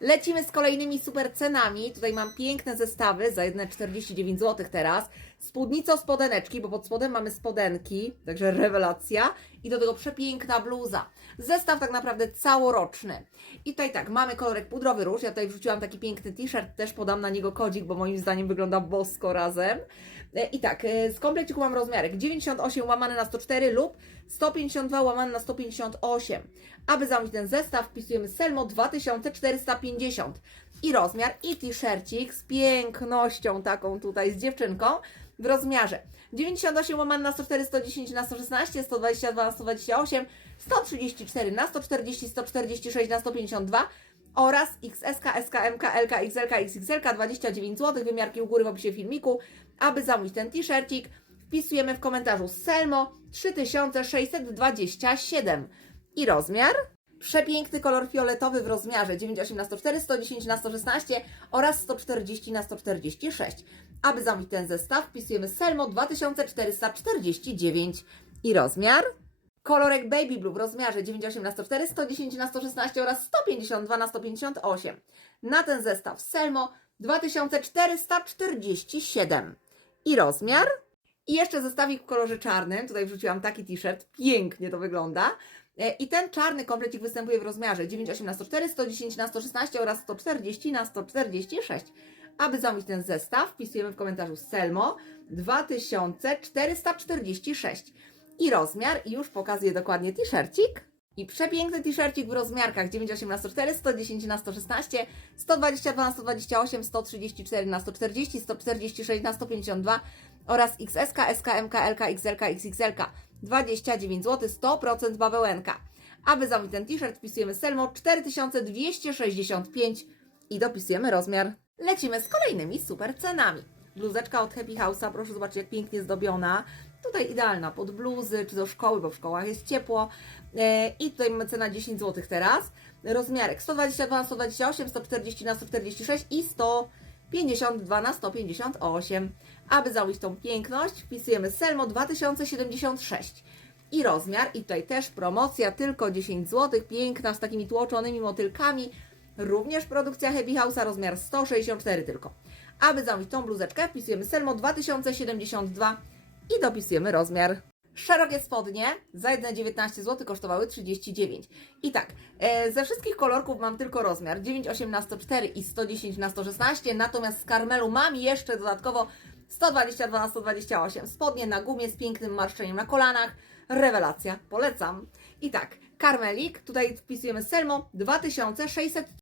Lecimy z kolejnymi super cenami. Tutaj mam piękne zestawy za jedne 49 zł teraz. Spódnico spodeneczki, bo pod spodem mamy spodenki, także rewelacja. I do tego przepiękna bluza. Zestaw tak naprawdę całoroczny. I tutaj tak, mamy kolorek pudrowy róż. Ja tutaj wrzuciłam taki piękny t-shirt, też podam na niego kodzik, bo moim zdaniem wygląda bosko razem. E, I tak, e, z kompleciku mam rozmiarek 98 łamane na 104 lub 152 łamane na 158. Aby zamówić ten zestaw, wpisujemy Selmo 2450 i rozmiar i t-shircik z pięknością taką tutaj z dziewczynką w rozmiarze 98 łamane na 104, 110 na 116, 122 na 128, 134 na 140, 146 na 152 oraz XS, SK, MK, LK, XLK, XXLK 29 zł, wymiarki u góry w opisie filmiku. Aby zamówić ten t-shircik, wpisujemy w komentarzu Selmo 3627 i rozmiar. Przepiękny kolor fioletowy w rozmiarze 98 na 104, 110 na 116 oraz 140 na 146. Aby zamówić ten zestaw, wpisujemy Selmo 2449 i rozmiar. Kolorek Baby Blue w rozmiarze 98 na 104, 110 na 116 oraz 152 na 158. Na ten zestaw Selmo 2447 i rozmiar. I jeszcze zestawik w kolorze czarnym. Tutaj wrzuciłam taki t-shirt. Pięknie to wygląda. E, I ten czarny komplecik występuje w rozmiarze 98 na 104, 110 na 116 oraz 140 na 146. Aby zamówić ten zestaw, wpisujemy w komentarzu Selmo 2446 i rozmiar i już pokazuję dokładnie t-shircik. I przepiękny t-shircik w rozmiarkach 98 na 104, 110 na 116, 122 na 128, 134 na 140, 146 na 152 oraz XS, SK, MK, LK, XLK, XXLK 29 zł, 100% bawełenka. Aby zamówić ten t-shirt wpisujemy Selmo 4265 i dopisujemy rozmiar. Lecimy z kolejnymi super cenami. Bluzeczka od Happy House'a, proszę zobaczyć jak pięknie zdobiona. Tutaj idealna pod bluzy czy do szkoły, bo w szkołach jest ciepło. E, I tutaj mamy cena 10 zł teraz. Rozmiarek 122 na 128, 140 na 146 i 152 na 158. Aby zamówić tą piękność, wpisujemy Selmo 2076 i rozmiar. I tutaj też promocja, tylko 10 zł, piękna, z takimi tłoczonymi motylkami. Również produkcja Happy House'a, rozmiar 164 tylko. Aby zamówić tą bluzeczkę, wpisujemy Selmo 2072 i dopisujemy rozmiar. Szerokie spodnie za jedne 19 zł kosztowały 39. I tak, e, ze wszystkich kolorków mam tylko rozmiar 98 na 104 i 110 na 116, natomiast z karmelu mam jeszcze dodatkowo 122 na 128. Spodnie na gumie z pięknym marszczeniem na kolanach. Rewelacja, polecam. I tak, karmelik, tutaj wpisujemy Selmo 2600